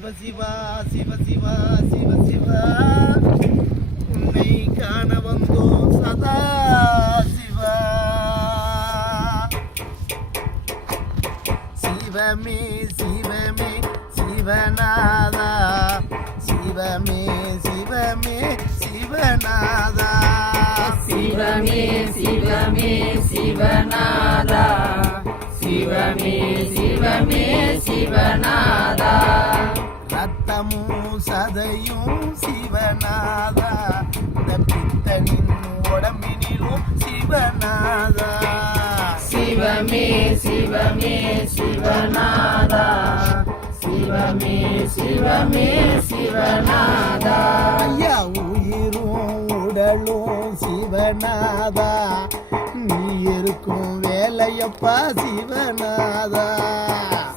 சிவ சிவா சிவ சிவா சிவ சிவா உன்னை காண வந்தோம் சதா சிவா. சிவமே சிவமே சிவநாதா சிவமே சிவமே சிவநாதா சிவமே சிவமே சிவநாதா சிவமே சிவமே சிவநாதா ரத்தமும் சதையும் சிவநாதா இந்த பித்தனின் உடம்பினிலும் சிவநாதா. சிவமே சிவமே சிவநாதா சிவமே சிவமே சிவநாதா ஐயா உயிரும் உடலும் சிவநாதா நீ இருக்கும் வேலையப்பா சிவநாதா.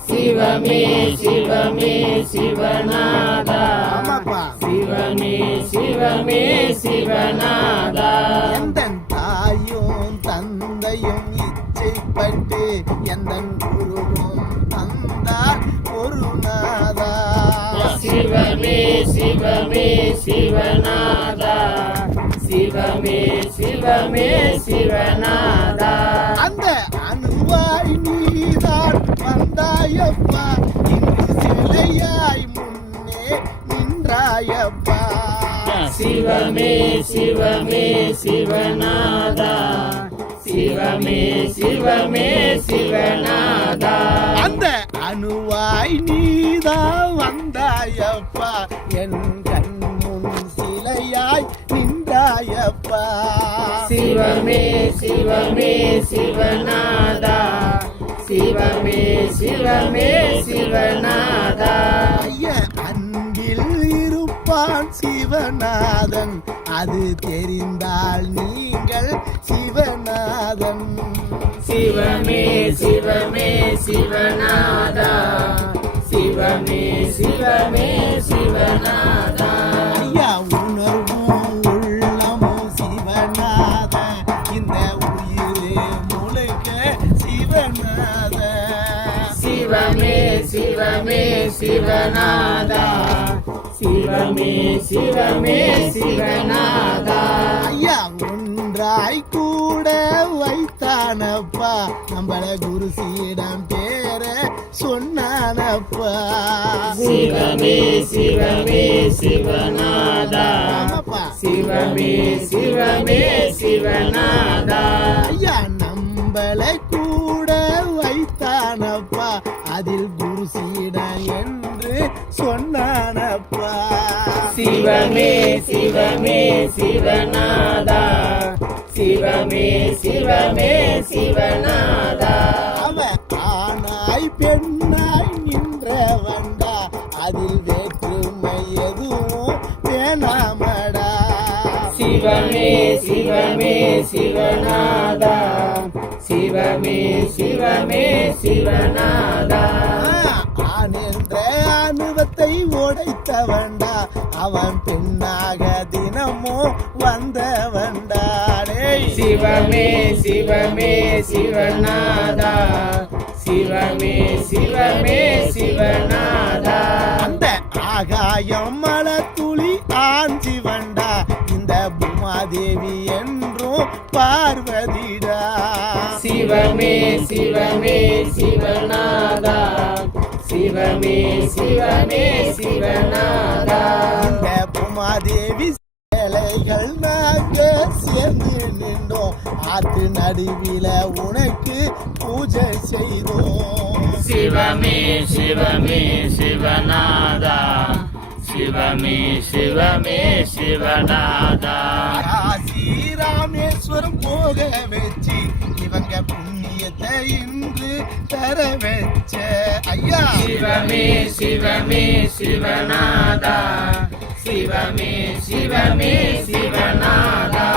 சிவமே சிவமே சிவநாதா ஆமாப்பா சிவமே சிவமே சிவநாதா எந்தன் தாயும் தந்தையும் இச்சைப்பட்டு எந்தன் குருவும் தந்தார் ஒரு நாதா. சிவமே சிவமே சிவநாதா சிவமே சிவமே சிவநாதா அந்த அணுவாய் நீதான் வந்தாயப்பா இன்று சிலையாய் முன்னே நின்றாயப்பா. சிவமே சிவமே சிவநாதா சிவமே சிவமே சிவநாதா அந்த அணுவாய் நீதான் வந்தாயப்பா என் கண் முன் சிலையாய் நின்றாயப்பா. சிவமே சிவமே சிவநாதா சிவமே சிவமே சிவநாதா ஐயா அன்பில் இருப்பான் சிவநாதன் அது தெரிந்தால் நீங்கள் சிவநாதன். சிவமே சிவமே சிவநாதா சிவமே சிவமே சிவநாதா ஐயா உணர்வும் உள்ளமும் சிவநாத இந்த உயிரே முழுக்க சிவநாத. சிவமே சிவமே சிவநாதா சிவமே சிவமே சிவநாதா ஐயா ஒன்றாய் கூட வைத்தானப்பா நம்மள குரு சீடம் பேர சொன்னானப்பா. சிவமே சிவமே சிவநாதா ஆமாப்பா சிவமே சிவமே சிவநாதா ஐயா நம்மள கூட வைத்தானப்பா அதில் குரு சீடம் என்று சொன்னானப்பா. சிவமே சிவமே சிவநாதா சிவமே சிவமே சிவநாதா அவன் ஆனாய் பெண்ணாய் நின்றவன்டா அதில் வேற்றுமை எதுவும் வேணாமடா. சிவமே சிவமே சிவநாதா சிவமே சிவமே சிவநாதா ஆண் என்ற அனுபத்தை உடைத்தவன்டா அவன் பெண்ணாக தினமும் வந்தவன்டா. சிவமே சிவமே சிவநாதா சிவமே சிவமே சிவநாதா அந்த ஆகாயம் மலை துளி ஆஞ்சி வண்டா இந்த பூமாதேவி என்றும் பார்வதிடா. சிவமே சிவமே சிவநாதா சிவமே சிவமே சிவநாதா இந்த பூமாதேவி சேலைகள் நாங்க சேர்ந்து நின்றோம் ஆத்து நடுவில உனக்கு பூஜை செய்தோம். சிவமே சிவமே சிவநாதா சிவமே சிவமே சிவநாதா காசி ராமேஸ்வரம் போக வச்சு இவங்க புண்ணியத்தை இன்று தர வச்ச ஐயா. சிவமே சிவமே சிவநாதா சிவமே சிவமே சிவநாதா